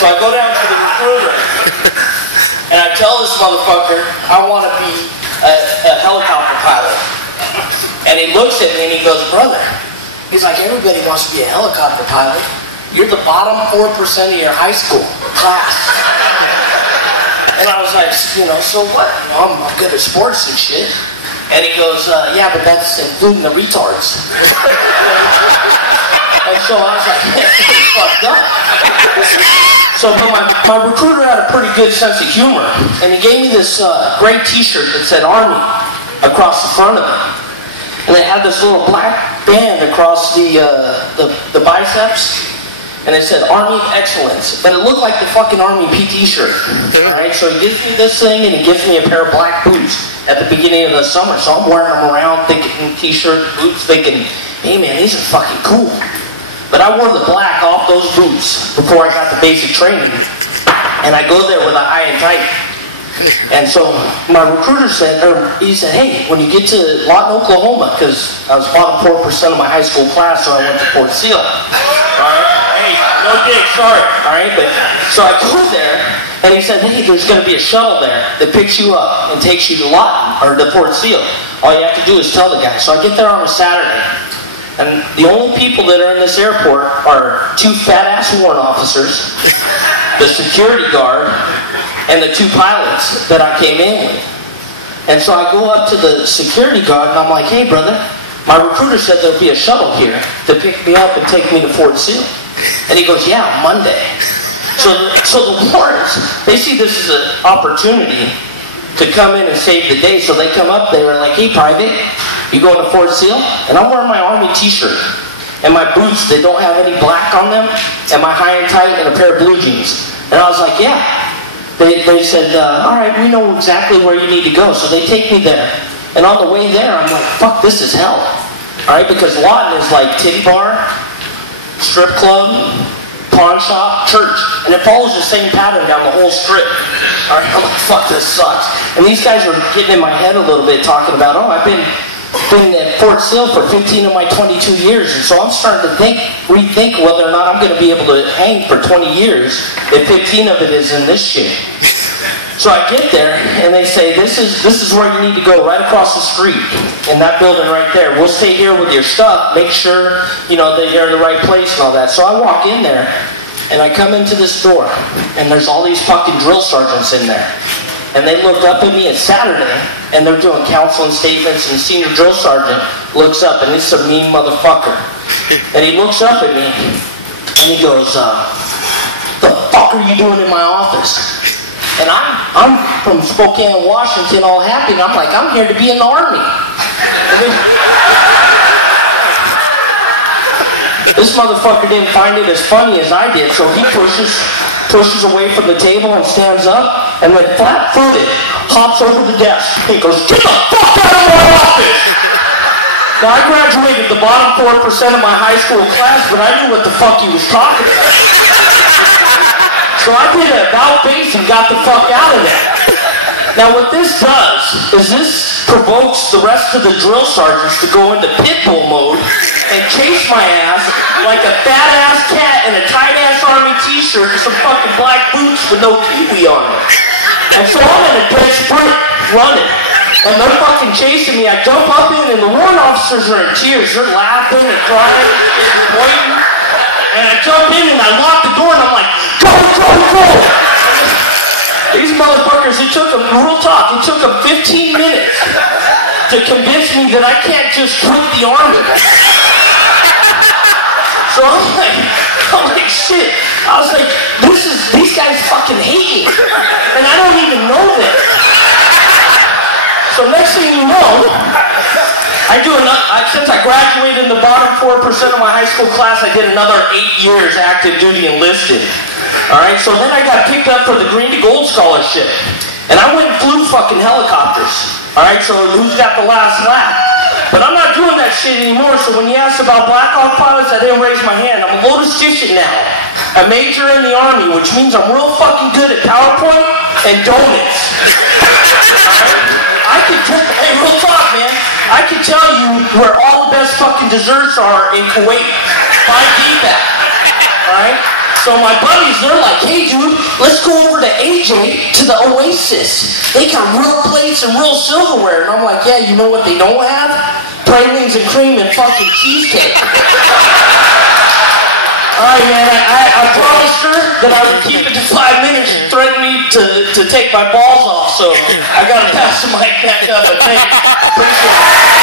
So I go down to the recruiter, and I tell this motherfucker, I want to be a helicopter pilot. And he looks at me and he goes, brother, he's like, everybody wants to be a helicopter pilot. You're the bottom 4% of your high school class. And I was like, you know, so what? You know, I'm good at sports and shit. And he goes, yeah, but that's including the retards. And so I was like, man, it's fucked up. So my recruiter had a pretty good sense of humor, and he gave me this gray t-shirt that said Army across the front of it. And it had this little black band across the biceps, and it said Army of Excellence. But it looked like the fucking Army PT shirt. Alright, so he gives me this thing, and he gives me a pair of black boots at the beginning of the summer. So I'm wearing them around, thinking t-shirt, boots, thinking, hey man, these are fucking cool. But I wore the black off those boots before I got the basic training. And I go there with a high and tight. And so my recruiter said, he said, hey, when you get to Lawton, Oklahoma, because I was bottom 4% of my high school class, so I went to Fort Sill. Alright? Hey, no dick, sorry. Alright? But so I go there, and he said, hey, there's going to be a shuttle there that picks you up and takes you to Lawton, or to Fort Sill. All you have to do is tell the guy. So I get there on a Saturday. And the only people that are in this airport are 2 fat-ass warrant officers, the security guard, and the 2 pilots that I came in with. And so I go up to the security guard, and I'm like, hey, brother, my recruiter said there'll be a shuttle here to pick me up and take me to Fort Sill. And he goes, yeah, Monday. So the warrants, they see this as an opportunity to come in and save the day. So they come up there and like, hey, private, you going to Fort Sill? And I'm wearing my Army t-shirt. And my boots, they don't have any black on them. And my high and tight and a pair of blue jeans. And I was like, yeah. They said, all right, we know exactly where you need to go. So they take me there. And on the way there, I'm like, fuck, this is hell. All right, because Lawton is like titty bar, strip club, pawn shop, church. And it follows the same pattern down the whole strip. All right, I'm like, fuck, this sucks. And these guys were getting in my head a little bit, talking about, oh, I've been at Fort Sill for 15 of my 22 years, and so I'm starting to rethink whether or not I'm going to be able to hang for 20 years if 15 of it is in this shit. So I get there, and they say, this is where you need to go, right across the street, in that building right there. We'll stay here with your stuff, make sure, you know, that you're in the right place and all that. So I walk in there, and I come into this door, and there's all these fucking drill sergeants in there. And they look up at me, it's Saturday, and they're doing counseling statements, and the senior drill sergeant looks up, and it's a mean motherfucker. And he looks up at me, and he goes, the fuck are you doing in my office? And I'm from Spokane, Washington, all happy, and I'm like, I'm here to be in the Army. This motherfucker didn't find it as funny as I did, so he pushes away from the table and stands up, and then flat-footed hops over the desk. He goes, get the fuck out of my office! Now, I graduated the bottom 4% of my high school class, but I knew what the fuck he was talking about. So I did an about face and got the fuck out of there. Now, what this does is this provokes the rest of the drill sergeants to go into pit bull mode and chase my ass like a fat-ass cat in a tight-ass Army t-shirt and some fucking black boots with no kiwi on it. And so I'm in a dead sprint running. And they're fucking chasing me. I jump up in, and the warrant officers are in tears. They're laughing and crying and pointing. And I jump in, and I lock the door, and I'm like, go, go, go! These motherfuckers, it took them, real talk, it took them 15 minutes to convince me that I can't just quit the Army. So I'm like, shit. I was like, these guys fucking hate me. And I don't even know them. So next thing you know, since I graduated in the bottom 4% of my high school class, I did another 8 years active duty enlisted. Alright, so then I got picked up for the Green to Gold Scholarship. And I went and flew fucking helicopters. Alright, so who's got the last laugh? But I'm not doing that shit anymore, so when you ask about Black Hawk pilots, I didn't raise my hand. I'm a lotus digit now. A major in the Army, which means I'm real fucking good at PowerPoint and donuts. Hey, real talk, man. I can tell you where all the best fucking desserts are in Kuwait. Find feedback. Alright? So my buddies, they're like, hey dude, let's go over to AJ to the Oasis. They got real plates and real silverware. And I'm like, yeah, you know what they don't have? Pralines and cream and fucking cheesecake. Alright man, I promised her that I would keep it to 5 minutes. She threatened me to take my balls off, so I gotta pass the mic back up, but thank you. Appreciate it.